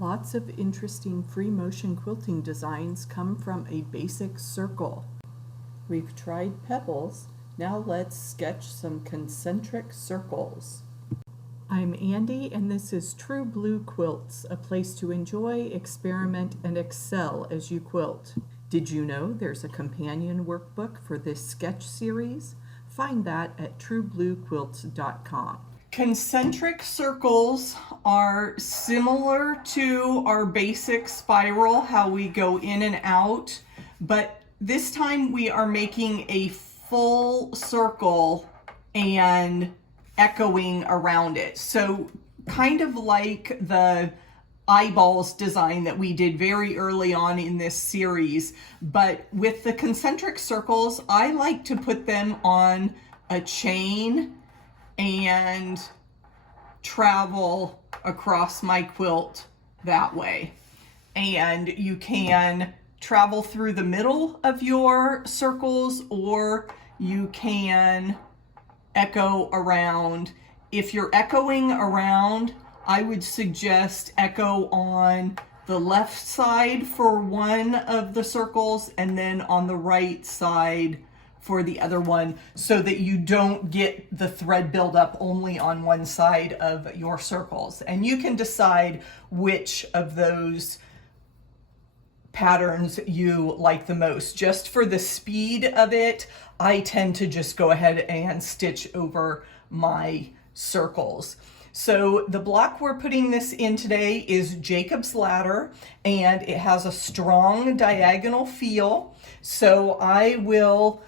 Lots of interesting free motion quilting designs come from a basic circle. We've tried pebbles, now let's sketch some concentric circles. I'm Andy and this is True Blue Quilts, a place to enjoy, experiment, and excel as you quilt. Did you know there's a companion workbook for this sketch series? Find that at truebluequilts.com. Concentric circles are similar to our basic spiral, how we go in and out, but this time we are making a full circle and echoing around it. So kind of like the eyeballs design that we did very early on in this series, but with the concentric circles, I like to put them on a chain and travel across my quilt that way. And you can travel through the middle of your circles, or you can echo around. If you're echoing around, I would suggest echo on the left side for one of the circles and then on the right side for the other one, so that you don't get the thread buildup only on one side of your circles. And you can decide which of those patterns you like the most. Just for the speed of it, I tend to just go ahead and stitch over my circles. So the block we're putting this in today is Jacob's Ladder, and it has a strong diagonal feel. So I will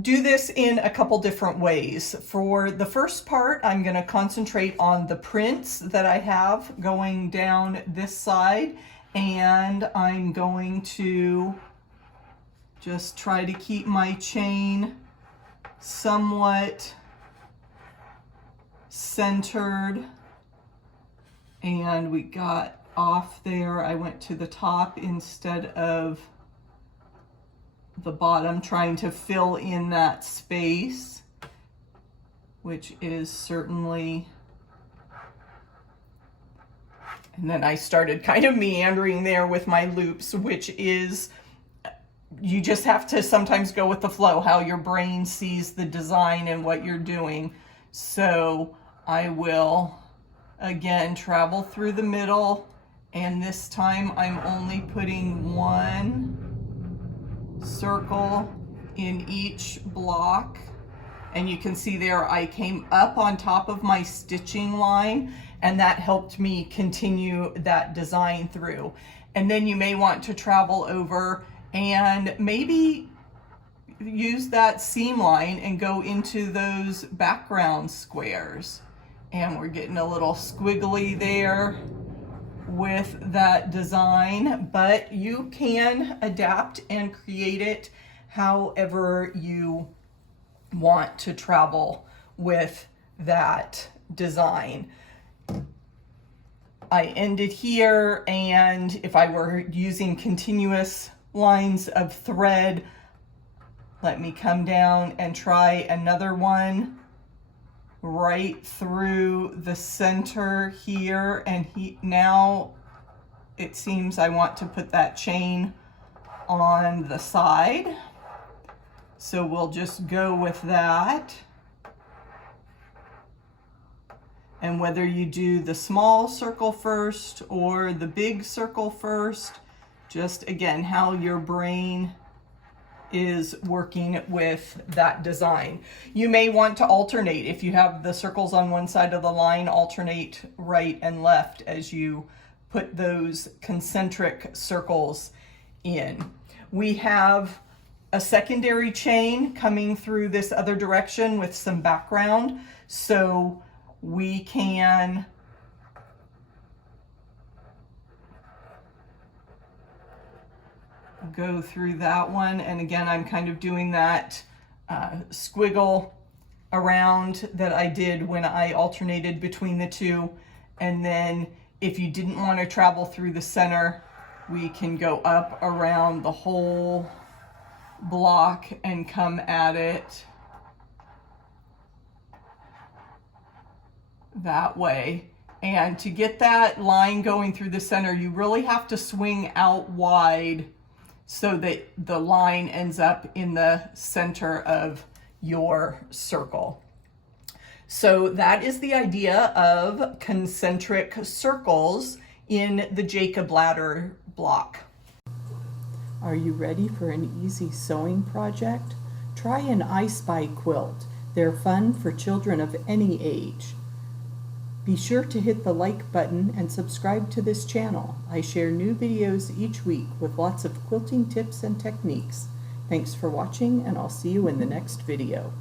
do this in a couple different ways. For the first part, I'm going to concentrate on the prints that I have going down this side, and I'm going to just try to keep my chain somewhat centered. And we got off there. I went to the top instead of the bottom, trying to fill in that space, which is certainly, and then I started kind of meandering there with my loops, which is, you just have to sometimes go with the flow, how your brain sees the design and what you're doing. So I will again travel through the middle, and this time I'm only putting one circle in each block. And you can see there I came up on top of my stitching line, and that helped me continue that design through. And then you may want to travel over and maybe use that seam line and go into those background squares. And we're getting a little squiggly there with that design, but you can adapt and create it however you want to travel with that design. I ended here, and if I were using continuous lines of thread, let me come down and try another one right through the center here, and now it seems I want to put that chain on the side, so we'll just go with that. And whether you do the small circle first or the big circle first, just again how your brain is working with that design. You may want to alternate. If you have the circles on one side of the line, alternate right and left as you put those concentric circles in. We have a secondary chain coming through this other direction with some background, so we can go through that one. And again, I'm kind of doing that squiggle around that I did when I alternated between the two. And then if you didn't want to travel through the center, we can go up around the whole block and come at it that way. And to get that line going through the center, you really have to swing out wide so that the line ends up in the center of your circle. So that is the idea of concentric circles in the Jacob ladder block. Are you ready for an easy sewing project? Try an I Spy quilt. They're fun for children of any age. Be sure to hit the like button and subscribe to this channel. I share new videos each week with lots of quilting tips and techniques. Thanks for watching, and I'll see you in the next video.